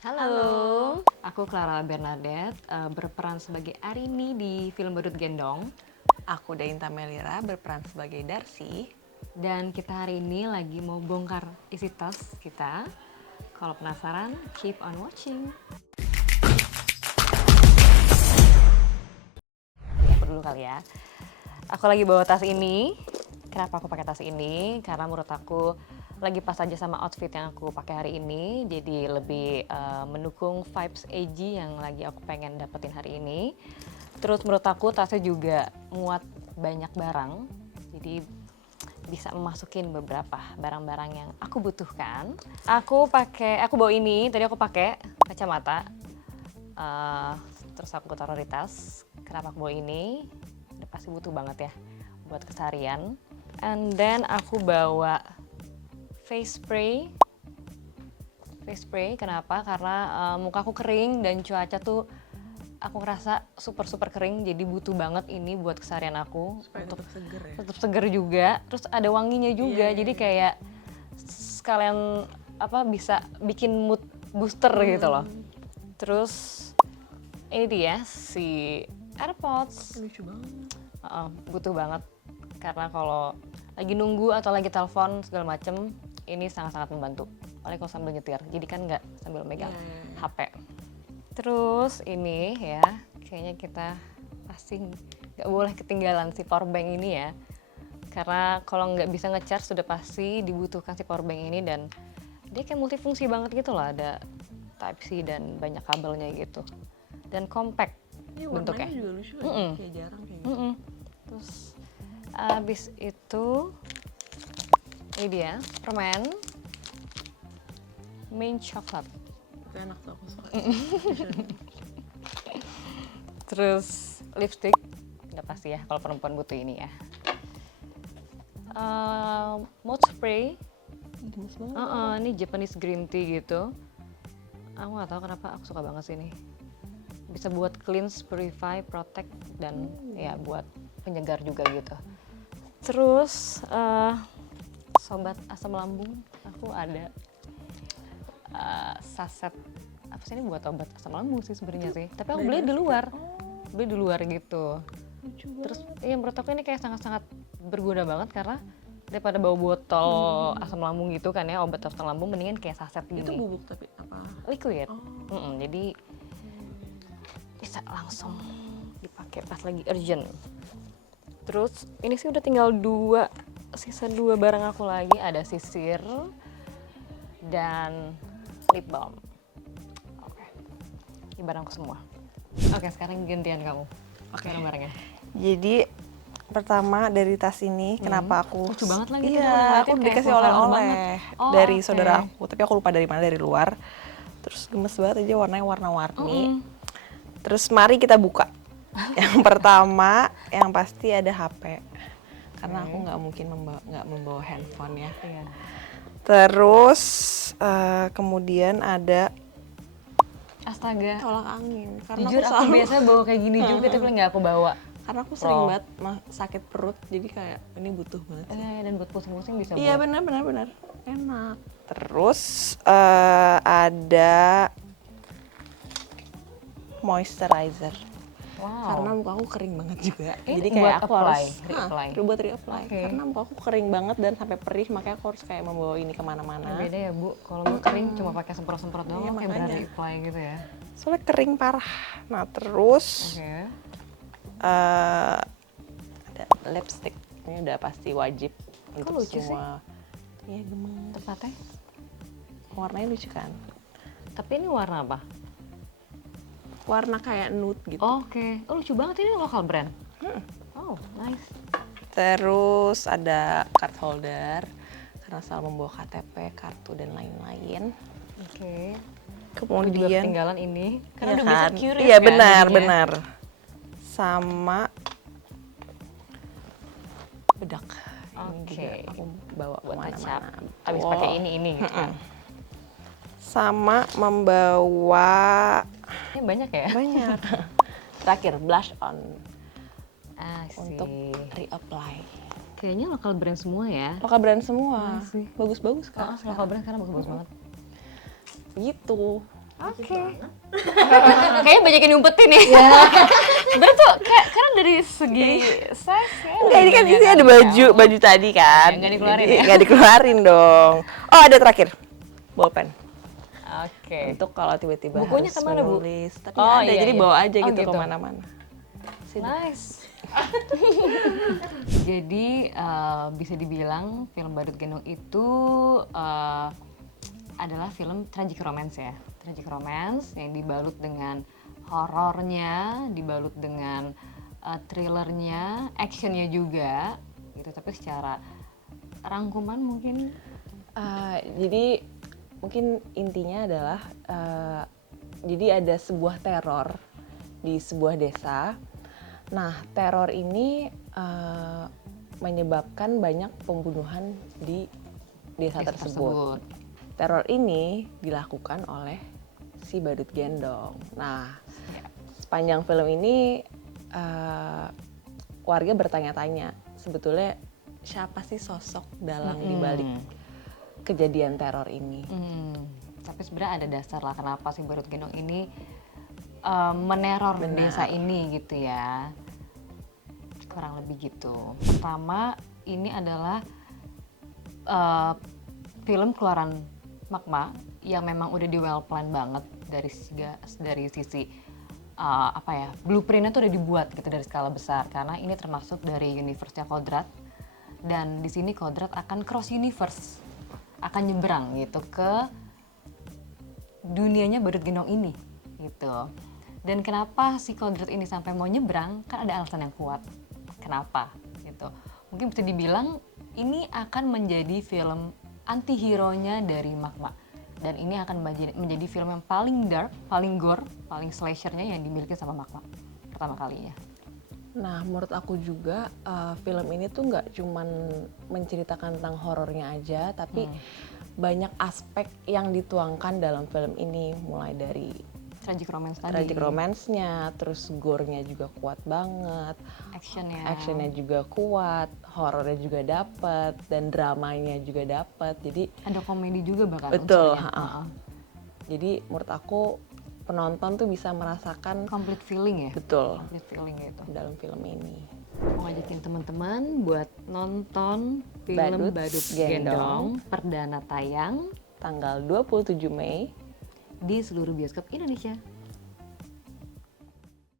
Halo, aku Clara Bernadette, berperan sebagai Arini di film Badut Gendong. Aku Dainta Melira berperan sebagai Darcy. Dan kita hari ini lagi mau bongkar isi tas kita. Kalau penasaran, keep on watching. Aku dulu kali ya. Aku lagi bawa tas ini. Kenapa aku pakai tas ini? Karena menurut aku lagi pas aja sama outfit yang aku pakai hari ini. Jadi lebih mendukung vibes AG yang lagi aku pengen dapetin hari ini. Terus menurut aku tasnya juga muat banyak barang. Jadi bisa memasukin beberapa barang-barang yang aku butuhkan. Aku bawa ini. Tadi aku pakai kacamata. Terus aku taruh di tas. Kenapa aku bawa ini? Udah pasti butuh banget ya buat keseharian. And then aku bawa face spray. Kenapa? Karena muka aku kering dan cuaca tuh aku ngerasa super kering, jadi butuh banget ini buat keseharian aku. Supaya untuk tetap seger ya? tetap seger juga. Terus ada wanginya juga, jadi kayak sekalian bisa bikin mood booster gitu loh. Terus ini dia si AirPods. Lucu banget. Butuh banget karena kalau lagi nunggu atau lagi telepon segala macem, ini sangat-sangat membantu. Apalagi kalau sambil nyetir, jadi kan nggak sambil megang HP. Terus ini ya, kayaknya kita pasti nggak boleh ketinggalan si powerbank ini ya. Karena kalau nggak bisa ngecharge sudah pasti dibutuhkan si powerbank ini, dan dia kayak multifungsi banget gitu loh. Ada Type-C dan banyak kabelnya gitu. Dan compact bentuknya. Warnanya juga lucu ya, kayak jarang kayak gitu. Terus abis itu ini dia permen mint chocolate. Itu enak tuh, aku suka. Terus lipstick, udah pasti ya kalau perempuan butuh ini ya. Mouth spray. Gemes banget. Ini Japanese green tea gitu. Aku nggak tahu kenapa aku suka banget sih ini. Bisa buat cleanse, purify, protect, dan ya buat penyegar juga gitu. Terus sobat asam lambung, aku ada saset apa sih, ini buat obat asam lambung sih sebenarnya sih. Tapi aku beli di luar gitu. Lucu Terus ya menurut aku ini kayak sangat-sangat berguna banget, karena daripada bawa botol asam lambung gitu kan ya, obat asam lambung, mendingan kayak saset gini. Itu bubuk tapi apa? Liquid. Jadi bisa langsung dipakai pas lagi urgent. Terus ini sih udah tinggal sisa dua barang aku lagi, ada sisir dan lip balm. Oke. Ini barangku semua. Oke, sekarang gantian kamu. Barang-barangnya. Jadi pertama dari tas ini, kenapa aku lucu banget lagi tuh, iya, aku kayak dikasih flower oleh-oleh banget. Oh, dari oke. saudara aku, tapi aku lupa dari mana, dari luar. Terus gemes banget aja, warnanya warna-warni. Terus mari kita buka. Yang pertama, yang pasti ada HP. Karena aku nggak mungkin membawa handphone ya. Iya. Terus kemudian ada Astaga. tolak angin. Karena Jujur aku biasanya bawa kayak gini juga, tapi nggak aku bawa. karena aku sering banget sakit perut, jadi kayak ini butuh banget. Dan buat pusing-pusing bisa Iya buat. benar enak. Terus ada moisturizer. Wow. Karena muka aku kering banget juga. Ini Jadi buat kayak aku harus reapply. buat reapply. Oke. Karena muka aku kering banget dan sampai perih, makanya aku harus kayak membawa ini kemana-mana. Beda ya Bu, kalau lu kering cuma pakai semprot-semprot doang, Iya, kayak makanya. berani apply gitu ya. Soalnya kering parah. Nah terus Oke. ada lipstick. Ini udah pasti wajib untuk lucu semua. Iya gemes. Tepatnya. Warnanya lucu kan? Tapi ini warna apa? Warna kayak nude gitu. Oke. Oh lucu banget, ini lokal brand. Oh nice. Terus ada card holder karena selalu membawa KTP, kartu dan lain-lain. Oke. Kemudian juga ketinggalan ini karena iya udah kan? bisa curious Iya kan benar, jadinya. benar. Sama bedak. Ini juga aku bawa Buat ngecap. kemana-mana. Abis Betul. pakai ini gitu. Sama membawa Ini banyak ya? banyak. Terakhir blush on untuk Asik. reapply. Kayaknya lokal brand semua ya. Lokal brand semua. Asik. Bagus-bagus kan? Lokal brand karena bagus banget. Gitu. Oke. Kayaknya banyak yang nyumpetin ya. Sebenarnya tuh kayak karena dari segi size ya. Enggak, ini kan isinya ada baju tadi kan. Nggak dikeluarin Jadi ya? nggak dikeluarin dong. Oh, ada terakhir. Bolpen. Oke. Untuk kalau tiba-tiba Bukunya harus kemana, Bu? menulis. Tapi Oh, ada, iya, jadi iya. bawa aja Oh, gitu gitu. kemana-mana. Sini. Nice. Jadi bisa dibilang film Badut Gendong itu adalah film tragic romance ya. Tragic romance yang dibalut dengan horornya, dibalut dengan thrillernya, actionnya juga gitu. Tapi secara rangkuman mungkin Jadi mungkin intinya adalah jadi ada sebuah teror di sebuah desa. Nah, teror ini menyebabkan banyak pembunuhan di desa tersebut. Teror ini dilakukan oleh si Badut Gendong. Nah, sepanjang film ini warga bertanya-tanya sebetulnya siapa sih sosok dalang dibalik kejadian teror ini. Tapi sebenarnya ada dasar lah kenapa si Badut Gendong ini meneror desa ini gitu ya. Kurang lebih gitu. Pertama, ini adalah film keluaran Magma yang memang udah di well plan banget dari sisi blueprintnya tuh udah dibuat gitu dari skala besar karena ini termasuk dari universe-nya Kodrat dan di sini Kodrat akan cross universe, akan nyebrang gitu ke dunianya Badut Gendong ini gitu. Dan kenapa si Kodrat ini sampai mau nyebrang? Kan ada alasan yang kuat. Kenapa? Gitu. Mungkin bisa dibilang ini akan menjadi film anti-hero-nya dari Magma. Dan ini akan menjadi film yang paling dark, paling gore, paling slasher-nya yang dimiliki sama Magma pertama kalinya. Nah, menurut aku juga film ini tuh nggak cuman menceritakan tentang horornya aja, tapi banyak aspek yang dituangkan dalam film ini, mulai dari Tragic romance tadi. Tragic romance-nya, terus gore-nya juga kuat banget. Actionnya juga kuat, horornya juga dapet, dan dramanya juga dapet. Jadi ada komedi juga bahkan. betul. Jadi menurut aku penonton tuh bisa merasakan complete feeling ya. Betul. Complete feeling gitu Dalam film ini. Mau ngajakin teman-teman buat nonton film Badut Gendong perdana tayang tanggal 27 Mei di seluruh bioskop Indonesia.